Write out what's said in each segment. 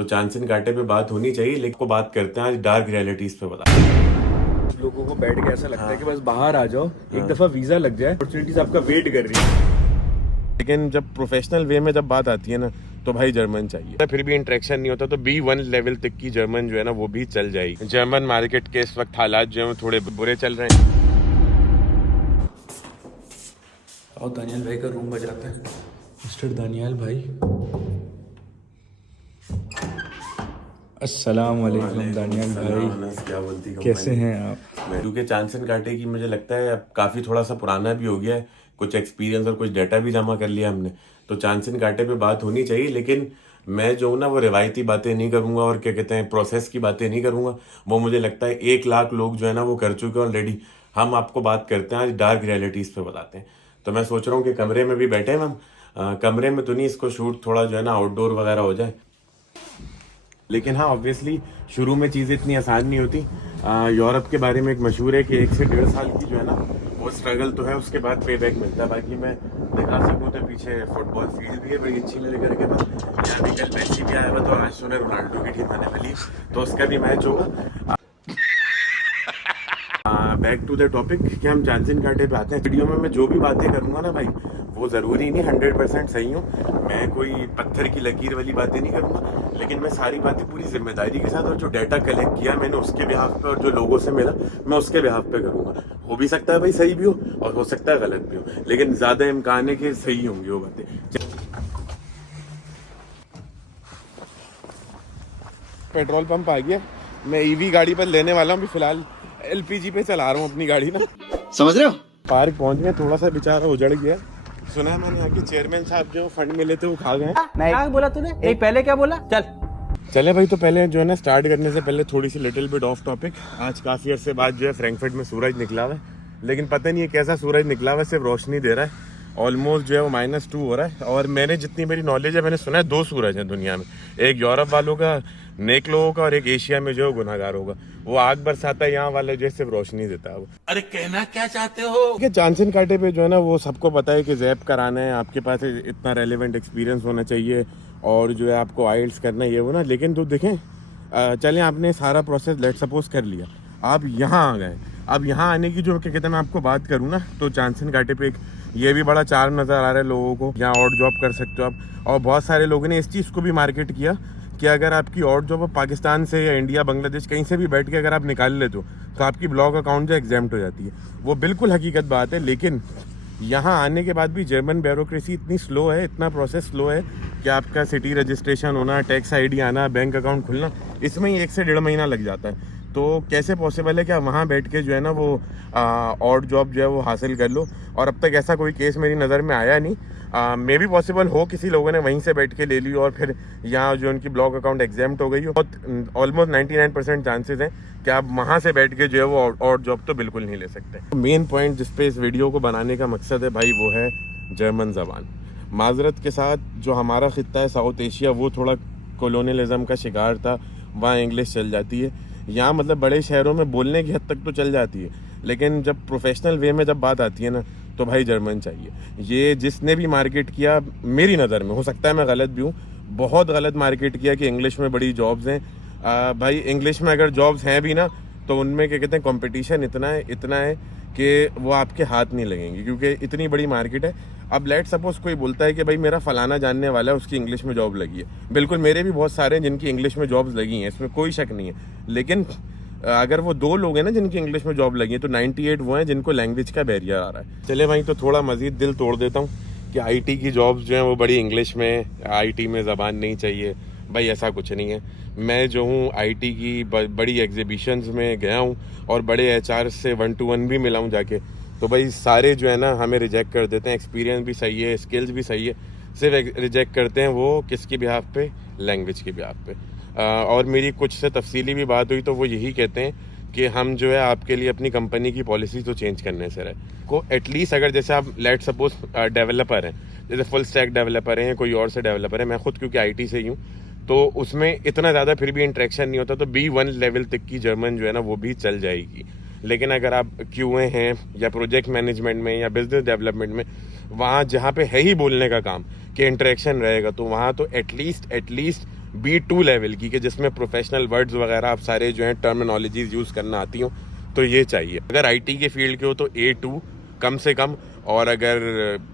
तो चांसन कांटे पे बात होनी चाहिए, लेकिन को बात करते हैं आज डार्क रियलिटीज पे बता। लोगों को बैठ के ऐसा लगता है कि बस बाहर आ जाओ, एक दफा वीजा लग जाए, अपॉर्चुनिटीज आपका वेट कर रही है। लेकिन जब प्रोफेशनल वे में जब बात आती है ना, तो भाई जर्मन चाहिए। फिर भी इंटरेक्शन नहीं होता तो B1 लेवल तक की जर्मन जो है ना वो भी चल जाएगी। जर्मन मार्केट के इस वक्त हालात जो है थोड़े बुरे चल रहे हैं। और दानियाल भाई का रूम बजाते हैं। मिस्टर दानियाल भाई, अस्सलाम वालेकुम। दानियाल भाई क्या बोलती कैसे हैं आप? क्योंकि चांसन कांटे की मुझे लगता है अब काफ़ी थोड़ा सा पुराना भी हो गया है, कुछ एक्सपीरियंस और कुछ डाटा भी जमा कर लिया हमने, तो चांसन कांटे पे बात होनी चाहिए। लेकिन मैं जो हूँ ना वो रिवायती बातें नहीं करूँगा और क्या कहते हैं प्रोसेस की बातें नहीं करूँगा। वो मुझे लगता है 1 लाख लोग जो है ना वो कर चुके हैं ऑलरेडी। हम आपको बात करते हैं आज डार्क रियलिटीज़ पे बताते हैं। तो मैं सोच रहा हूँ कि कमरे में भी बैठे हैं हम, कमरे में तो नहीं, इसको शूट थोड़ा जो है ना आउटडोर वगैरह हो जाए। लेकिन हाँ ऑब्वियसली शुरू में चीज़ें इतनी आसान नहीं होती। यूरोप के बारे में एक मशहूर है कि 1 से 1.5 साल की जो है ना वो स्ट्रगल तो है, उसके बाद पे बैक मिलता है। बाकी मैं दिखा सकूँ तो पीछे फुटबॉल फील्ड भी है बड़ी अच्छी मेरे घर के पास। यहाँ भी कल मैसी भी आया हुआ, तो आज सुने रोनाल्डो की टीम आने वाली है, तो उसका भी मैच होगा। बैक टू द टॉपिक कि हम चांसन कांटे पे आते हैं। वीडियो में मैं जो भी बातें करूंगा ना भाई वो ज़रूरी नहीं 100% सही हूँ। मैं कोई पत्थर की लकीर वाली बातें नहीं करूंगा, लेकिन मैं सारी बातें पूरी जिम्मेदारी के साथ और जो डाटा कलेक्ट किया मैंने उसके बिहाफ पे और जो लोगों से मिला मैं उसके बिहाफ पे करूंगा। हो भी सकता है भाई सही भी हो और हो सकता है गलत भी हो, लेकिन ज़्यादा इम्कान है कि सही होंगी वो बातें। पेट्रोल पंप आ गया, मैं ईवी गाड़ी पर लेने वाला हूँ। फिलहाल LPG पे चला रहा हूँ अपनी गाड़ी ना, समझ रहे हो? पार्क पहुंच गए, थोड़ा सा बेचारा उजड़ गया। सुना है मैंने यहाँ के चेयरमैन साहब जो फंड मिले थे वो खा गए। क्या बोला तूने? नहीं पहले क्या बोला? चले भाई, तो पहले जो है ना स्टार्ट करने से पहले थोड़ी सी लिटिल बिट ऑफ टॉपिक। आज काफी अरसे बाद जो है फ्रैंकफर्ट में सूरज निकला हुआ है, लेकिन पता नहीं है कैसा सूरज निकला हुआ है, सिर्फ रोशनी दे रहा है। ऑलमोस्ट जो है वो -2 हो रहा है। और मैंने जितनी मेरी नॉलेज है मैंने सुना है 2 सूरज हैं दुनिया में, एक यूरोप वालों का नेक लोगों का और एक एशिया में जो है गुनाहगारों का। वो आग बरसाता है, यहाँ वाला जो है सिर्फ रोशनी देता है वो। अरे कहना क्या चाहते हो? चांसन कांटे पे जो है ना वो सबको पता है कि जैप कराना है, आपके पास इतना रेलेवेंट एक्सपीरियंस होना चाहिए और जो है आपको आइल्स करना है ये वो ना। लेकिन तो देखें, चलें आपने सारा प्रोसेस लेट सपोज कर लिया, आप यहाँ आ गए। अब यहाँ आने की जो क्या कहते हैं मैं आपको बात करूँ ना, तो चांसन कांटे पे एक ये भी बड़ा चार्म नज़र आ रहा है लोगों को, यहाँ और जॉब कर सकते हो आप। और बहुत सारे लोगों ने इस चीज़ को भी मार्केट किया कि अगर आपकी और जॉब पाकिस्तान से या इंडिया बांग्लादेश कहीं से भी बैठ के अगर आप निकाल लेते हो तो आपकी ब्लॉक अकाउंट जो एग्जाम्प्ट हो जाती है। वो बिल्कुल हकीकत बात है। लेकिन यहाँ आने के बाद भी जर्मन ब्यूरोक्रेसी इतनी स्लो है, इतना प्रोसेस स्लो है कि आपका सिटी रजिस्ट्रेशन होना, टैक्स ID आना, बैंक अकाउंट खुलना, इसमें ही 1 से 1.5 महीना लग जाता है। तो कैसे पॉसिबल है कि आप वहाँ बैठ के जो है ना वो और जॉब जो है वो हासिल कर लो। और अब तक ऐसा कोई केस मेरी नज़र में आया नहीं। मे भी पॉसिबल हो किसी लोगों ने वहीं से बैठ के ले ली और फिर यहाँ जो उनकी ब्लॉक अकाउंट एग्जाम्प्ट हो गई हो। बहुत ऑलमोस्ट 99% चांसेस हैं कि आप वहाँ से बैठ के जो है वो और जॉब तो बिल्कुल नहीं ले सकते। मेन पॉइंट जिस पे इस वीडियो को बनाने का मकसद है भाई वो है जर्मन ज़बान। माजरत के साथ जो हमारा ख़ित्ता है साउथ एशिया वो थोड़ा कॉलोनियलिज्म का शिकार था, वहाँ इंग्लिश चल जाती है। यहाँ मतलब बड़े शहरों में बोलने की हद तक तो चल जाती है, लेकिन जब प्रोफेशनल वे में जब बात आती है ना तो भाई जर्मन चाहिए। ये जिसने भी मार्केट किया, मेरी नज़र में, हो सकता है मैं गलत भी हूँ, बहुत गलत मार्केट किया कि इंग्लिश में बड़ी जॉब्स हैं। भाई इंग्लिश में अगर जॉब्स हैं भी ना तो उनमें क्या कहते हैं कंपटीशन इतना है कि वो आपके हाथ नहीं लगेंगे, क्योंकि इतनी बड़ी मार्केट है। अब लेट सपोज कोई बोलता है कि भाई मेरा फलाना जानने वाला है उसकी इंग्लिश में जॉब लगी है, बिल्कुल मेरे भी बहुत सारे हैं जिनकी इंग्लिश में जॉब्स लगी हैं, इसमें कोई शक नहीं है। लेकिन अगर वो 2 लोग हैं ना जिनकी इंग्लिश में जॉब लगी है तो 98 वो हैं जिनको लैंग्वेज का बैरियर आ रहा है। चले भाई, तो थोड़ा मजीद दिल तोड़ देता हूँ कि IT की जॉब्स जो हैं वो बड़ी इंग्लिश में, IT में ज़बान नहीं चाहिए। भाई ऐसा कुछ नहीं है। मैं जो हूँ IT की बड़ी एग्जीबिशंस में गया हूँ और बड़े HR से 1 to 1 भी मिला हूँ जाके, तो भाई सारे जो है ना हमें रिजेक्ट कर देते हैं। एक्सपीरियंस भी सही है, स्किल्स भी सही है, सिर्फ रिजेक्ट करते हैं वो किसकी बिहाफ पे, लैंग्वेज की बिहाफ पे। और मेरी कुछ से तफसीली भी बात हुई तो वो यही कहते हैं कि हम जो है आपके लिए अपनी कंपनी की पॉलिसी तो चेंज करने से रहे को एटलीस्ट। अगर जैसे आप लेट सपोज डेवलपर हैं, जैसे फुल स्टैक डेवलपर हैं, कोई और से डेवलपर है, मैं खुद क्योंकि IT से ही हूँ तो उसमें इतना ज़्यादा फिर भी इंटरेक्शन नहीं होता, तो B1 लेवल तक की जर्मन जो है ना वो भी चल जाएगी। लेकिन अगर आप QA हैं या प्रोजेक्ट मैनेजमेंट में या बिजनेस डेवलपमेंट में, वहाँ जहाँ पे है ही बोलने का काम कि इंटरेक्शन रहेगा, तो वहाँ तो एटलीस्ट B2 लेवल की, कि जिसमें प्रोफेशनल वर्ड्स वगैरह आप सारे जो हैं टर्मिनोलॉजीज यूज़ करना आती हो, तो ये चाहिए। अगर IT के फील्ड के हो तो A2 कम से कम, और अगर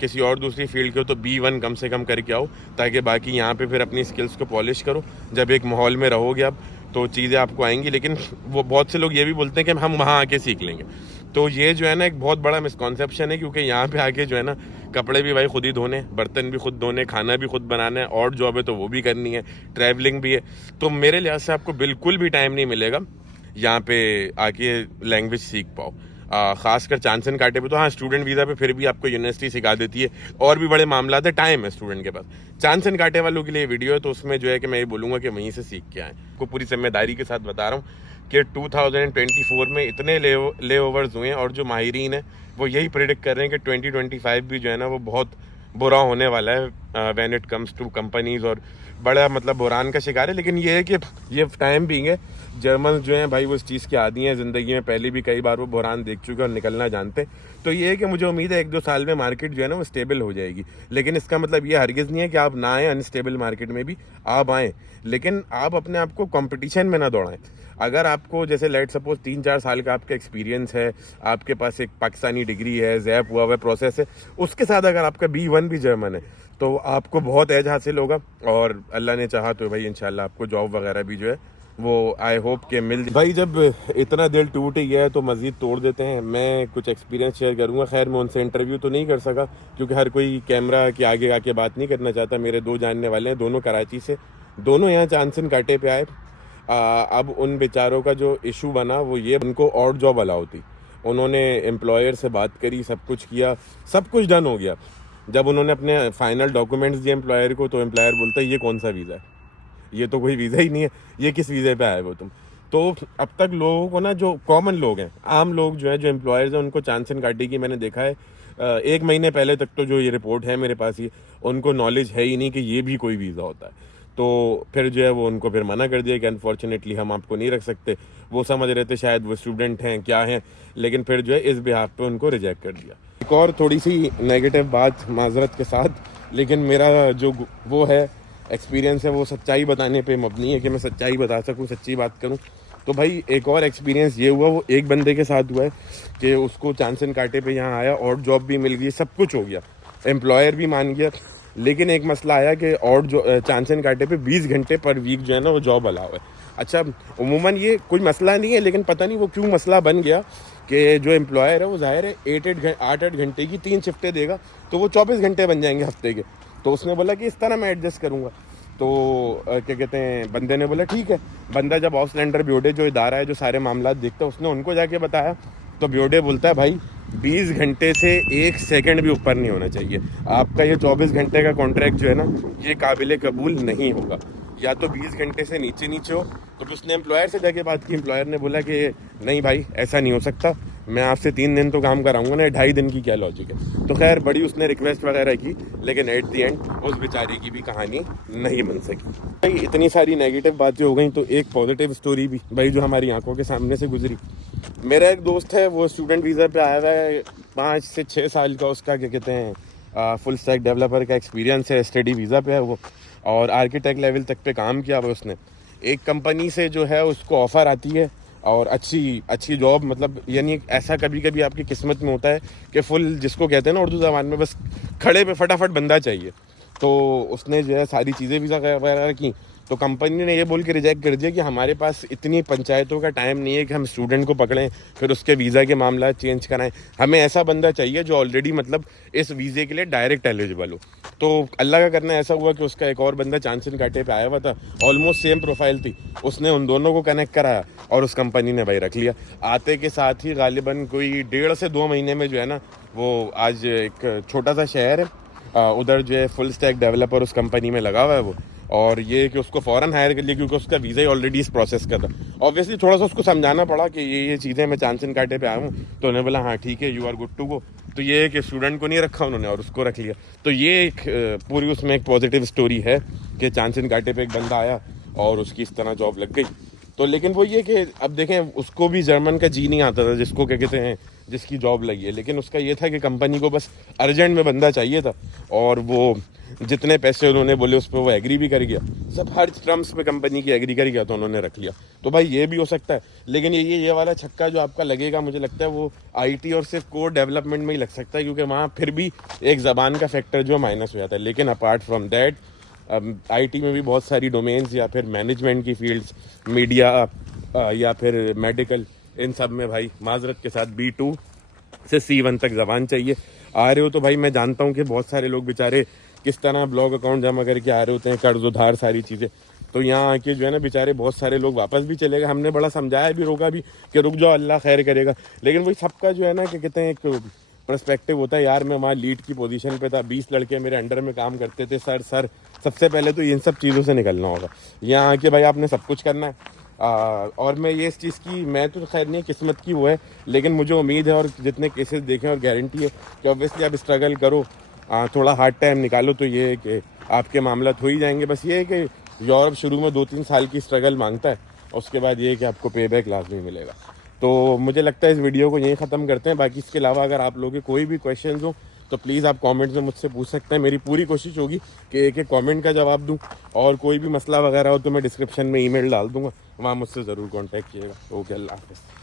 किसी और दूसरी फील्ड के हो तो B1 कम से कम करके आओ, ताकि बाकी यहाँ पे फिर अपनी स्किल्स को पॉलिश करो। जब एक माहौल में रहोगे आप तो चीज़ें आपको आएंगी। लेकिन वो बहुत से लोग ये भी बोलते हैं कि हम वहाँ आके सीख लेंगे, तो ये जो है ना एक बहुत बड़ा मिसकॉन्सेप्शन है, क्योंकि यहाँ पे आके जो है ना कपड़े भी भाई खुद ही धोने, बर्तन भी खुद धोने, खाना भी खुद बनाना है, और जॉब है तो वो भी करनी है, ट्रैवलिंग भी है। तो मेरे लिहाज से आपको बिल्कुल भी टाइम नहीं मिलेगा यहाँ पे आके लैंग्वेज सीख पाओ। खासकर चांसन कांटे पे तो हाँ, स्टूडेंट वीज़ा पे फिर भी आपको यूनिवर्सिटी सिखा देती है, और भी बड़े मामला है, टाइम है स्टूडेंट के पास। चांसन कांटे वालों के लिए वीडियो है, तो उसमें जो है कि मैं ये बोलूँगा कि वहीं से सीख के आएँ। आपको पूरी जिम्मेदारी के साथ बता रहा हूँ कि 2024 में इतने ले ओवर्स हुए हैं, और जो माहिरीन है वो यही प्रेडिक्ट कर रहे हैं कि 2025 भी जो है ना वो बहुत बुरा होने वाला है when it comes to companies, और बड़ा मतलब बुरान का शिकार है। लेकिन ये है कि ये टाइम भी है, जर्मन जो हैं भाई वो इस चीज़ के आदी हैं, ज़िंदगी में पहले भी कई बार वो बुरान देख चुके हैं और निकलना जानते हैं। तो ये है कि मुझे उम्मीद है 1-2 साल में मार्केट जो है ना वो स्टेबल हो जाएगी। लेकिन इसका मतलब ये हरगिज़ नहीं है कि आप ना आएँ, अनस्टेबल मार्केट में भी आप आएँ, लेकिन आप अपने आप को कंपटीशन में ना दौड़ाएं। अगर आपको जैसे लेट सपोज 3-4 साल का आपका एक्सपीरियंस है, आपके पास एक पाकिस्तानी डिग्री है, जैप हुआ हुआ प्रोसेस है, उसके साथ अगर आपका B1 भी जर्मन है, तो आपको बहुत एज हासिल होगा, और अल्लाह ने चाहा तो भाई इंशाल्लाह आपको जॉब वगैरह भी जो है वो आई होप के मिल। भाई जब इतना दिल टूट ही गया है तो मज़ीद तोड़ देते हैं। मैं कुछ एक्सपीरियंस शेयर करूंगा। खैर मैं उनसे इंटरव्यू तो नहीं कर सका, क्योंकि हर कोई कैमरा के आगे आके बात नहीं करना चाहता। मेरे 2 जानने वाले हैं, दोनों कराची से, दोनों यहाँ चांसन कांटे पे आए। अब उन बेचारों का जो इशू बना वो ये, उनको और जॉब अलाउ थी। उन्होंने एम्प्लॉयर से बात करी, सब कुछ किया, सब कुछ डन हो गया। जब उन्होंने अपने फाइनल डॉक्यूमेंट्स दिए एम्प्लॉयर को, तो एम्प्लॉयर बोलता है ये कौन सा वीज़ा है, ये तो कोई वीज़ा ही नहीं है, ये किस वीज़े पे आए हो तुम। तो अब तक लोगों को ना, जो कॉमन लोग हैं, आम लोग जो है, जो एम्प्लॉयर्स हैं, उनको चांसन कांटे की मैंने देखा है 1 महीने पहले तक तो जो ये रिपोर्ट है मेरे पास, ये उनको नॉलेज है ही नहीं कि ये भी कोई वीज़ा होता है। तो फिर जो है वो उनको फिर मना कर दिया कि अनफॉर्चुनेटली हम आपको नहीं रख सकते। वो समझ रहे थे शायद वो स्टूडेंट हैं क्या हैं, लेकिन फिर जो है इस बिहाफ पे उनको रिजेक्ट कर दिया। एक और थोड़ी सी नेगेटिव बात माजरत के साथ, लेकिन मेरा जो वो है एक्सपीरियंस है वो सच्चाई बताने पे मबनी है कि मैं सच्चाई बता सकूं, सच्ची बात करूं। तो भाई एक और एक्सपीरियंस ये हुआ, वो एक बंदे के साथ हुआ है कि उसको चांसन कांटे पे यहाँ आया और जॉब भी मिल गई, सब कुछ हो गया, एम्प्लॉयर भी मान गया। लेकिन एक मसला आया कि और जो चांसन कांटे पे 20 घंटे पर वीक जो है ना वो जॉब अलाउ है। अच्छा, उमूमन ये कोई मसला नहीं है, लेकिन पता नहीं वो क्यों मसला बन गया कि जो एम्प्लॉयर है वो जाहिर है 8-8 घंटे की 3 शिफ्टें देगा, तो वो 24 घंटे बन जाएंगे हफ्ते के। तो उसने बोला कि इस तरह मैं एडजस्ट करूँगा। तो क्या कहते हैं, बंदे ने बोला ठीक है। बंदा जब हाउस लेंडर ब्योडे जो इदारा है जो सारे मामला देखता है, उसने उनको जाके बताया, तो ब्योडे बोलता है भाई 20 घंटे से 1 सेकंड भी ऊपर नहीं होना चाहिए, आपका ये 24 घंटे का कॉन्ट्रैक्ट जो है ना ये काबिल कबूल नहीं होगा, या तो 20 घंटे से नीचे हो। तो फिर उसने एम्प्लॉयर से जाके बात की, एम्प्लॉयर ने बोला कि नहीं भाई ऐसा नहीं हो सकता, मैं आपसे 3 दिन तो काम कराऊंगा ना, 2.5 दिन की क्या लॉजिक है। तो खैर बड़ी उसने रिक्वेस्ट वगैरह की, लेकिन एट दी एंड उस बेचारे की भी कहानी नहीं बन सकी। भाई इतनी सारी नेगेटिव बातें हो गई, तो एक पॉजिटिव स्टोरी भी भाई जो हमारी आंखों के सामने से गुजरी। मेरा एक दोस्त है, वो स्टूडेंट वीज़ा पे आया हुआ है, 5 से 6 साल का उसका क्या कहते हैं फुल स्टैक डेवलपर का एक्सपीरियंस है, स्टडी वीज़ा पे है वो, और आर्किटेक्ट लेवल तक पे काम किया हुआ उसने। एक कंपनी से जो है उसको ऑफ़र आती है, और अच्छी जॉब, मतलब यानी ऐसा कभी कभी आपकी किस्मत में होता है कि फुल, जिसको कहते हैं ना उर्दू ज़बान में, बस खड़े पे फटाफट बंदा चाहिए। तो उसने जो है सारी चीज़ें वीज़ा वगैरह की, तो कंपनी ने ये बोल के रिजेक्ट कर दिया कि हमारे पास इतनी पंचायतों का टाइम नहीं है कि हम स्टूडेंट को पकड़ें फिर उसके वीज़ा के मामला चेंज कराएं, हमें ऐसा बंदा चाहिए जो ऑलरेडी मतलब इस वीज़े के लिए डायरेक्ट एलिजिबल हो। तो अल्लाह का करना ऐसा हुआ कि उसका एक और बंदा चांसन कांटे पे आया हुआ था, ऑलमोस्ट सेम प्रोफाइल थी, उसने उन दोनों को कनेक्ट कराया और उस कंपनी ने भाई रख लिया। आते के साथ ही गालिबन कोई 1.5 से 2 महीने में जो है ना, वो आज एक छोटा सा शहर है उधर जो है फुल स्टैक डेवलपर उस कंपनी में लगा हुआ है वो, और ये कि उसको फ़ौरन हायर कर लिया क्योंकि उसका वीज़ा ही ऑलरेडी इस प्रोसेस का था। ऑब्वियसली थोड़ा सा उसको समझाना पड़ा कि ये चीज़ें, मैं चांसन कांटे पे आया हूँ, तो उन्होंने बोला हाँ ठीक है, you are good to go. तो ये है कि स्टूडेंट को नहीं रखा उन्होंने और उसको रख लिया। तो ये एक पूरी उसमें एक पॉजिटिव स्टोरी है कि चांसन कांटे पे एक बंदा आया और उसकी इस तरह जॉब लग गई। तो लेकिन वो ये कि अब देखें, उसको भी जर्मन का जी नहीं आता था, जिसको क्या कहते हैं, जिसकी जॉब लगी है। लेकिन उसका ये था कि कंपनी को बस अर्जेंट में बंदा चाहिए था, और वो जितने पैसे उन्होंने बोले उस पर वो एग्री भी कर गया, सब हर टर्म्स पे कंपनी की एग्री कर गया, तो उन्होंने रख लिया। तो भाई ये भी हो सकता है, लेकिन ये वाला छक्का जो आपका लगेगा, मुझे लगता है वो आईटी और सिर्फ कोर डेवलपमेंट में ही लग सकता है, क्योंकि वहाँ फिर भी एक ज़बान का फैक्टर जो माइनस हो जाता है। लेकिन अपार्ट फ्रॉम दैट आईटी में भी बहुत सारी डोमेन्स या फिर मैनेजमेंट की फील्ड्स, मीडिया या फिर मेडिकल, इन सब में भाई माजरत के साथ B2 से C1 तक ज़बान चाहिए। आ रहे हो तो भाई मैं जानता हूँ कि बहुत सारे लोग बेचारे किस तरह ब्लॉग अकाउंट जमा करके आ रहे होते हैं, कर्ज उधार सारी चीज़ें। तो यहाँ आके जो है ना बेचारे बहुत सारे लोग वापस भी चले गए। हमने बड़ा समझाया भी, रोका भी कि रुक जाओ, अल्लाह खैर करेगा। लेकिन वही सबका जो है ना, कि कहते हैं, एक पर्सपेक्टिव होता है। यार मैं वहाँ लीड की पोजीशन पे था, 20 लड़के मेरे अंडर में काम करते थे। सर सबसे पहले तो इन सब चीज़ों से निकलना होगा। यहाँ आके भाई आपने सब कुछ करना है। और मैं ये इस चीज़ की, मैं तो खैर नहीं, किस्मत की वो है, लेकिन मुझे उम्मीद है और जितने केसेस देखे और गारंटी है कि ऑब्वियसली आप स्ट्रगल करो, थोड़ा हार्ड टाइम निकालो, तो ये है कि आपके मामला हो ही जाएंगे। बस ये है कि यूरोप शुरू में 2-3 साल की स्ट्रगल मांगता है, उसके बाद ये है कि आपको पे बैक लाजमी मिलेगा। तो मुझे लगता है इस वीडियो को यहीं ख़त्म करते हैं। बाकी इसके अलावा अगर आप लोगों के कोई भी क्वेश्चन हो तो प्लीज़ आप कमेंट्स में मुझसे पूछ सकते हैं। मेरी पूरी कोशिश होगी कि एक एक कमेंट का जवाब दूं, और कोई भी मसला वगैरह हो तो मैं डिस्क्रिप्शन में ईमेल डाल दूंगा, वहाँ मुझसे ज़रूर कांटेक्ट कीजिएगा। ओके, अल्लाह हाफ़िज़।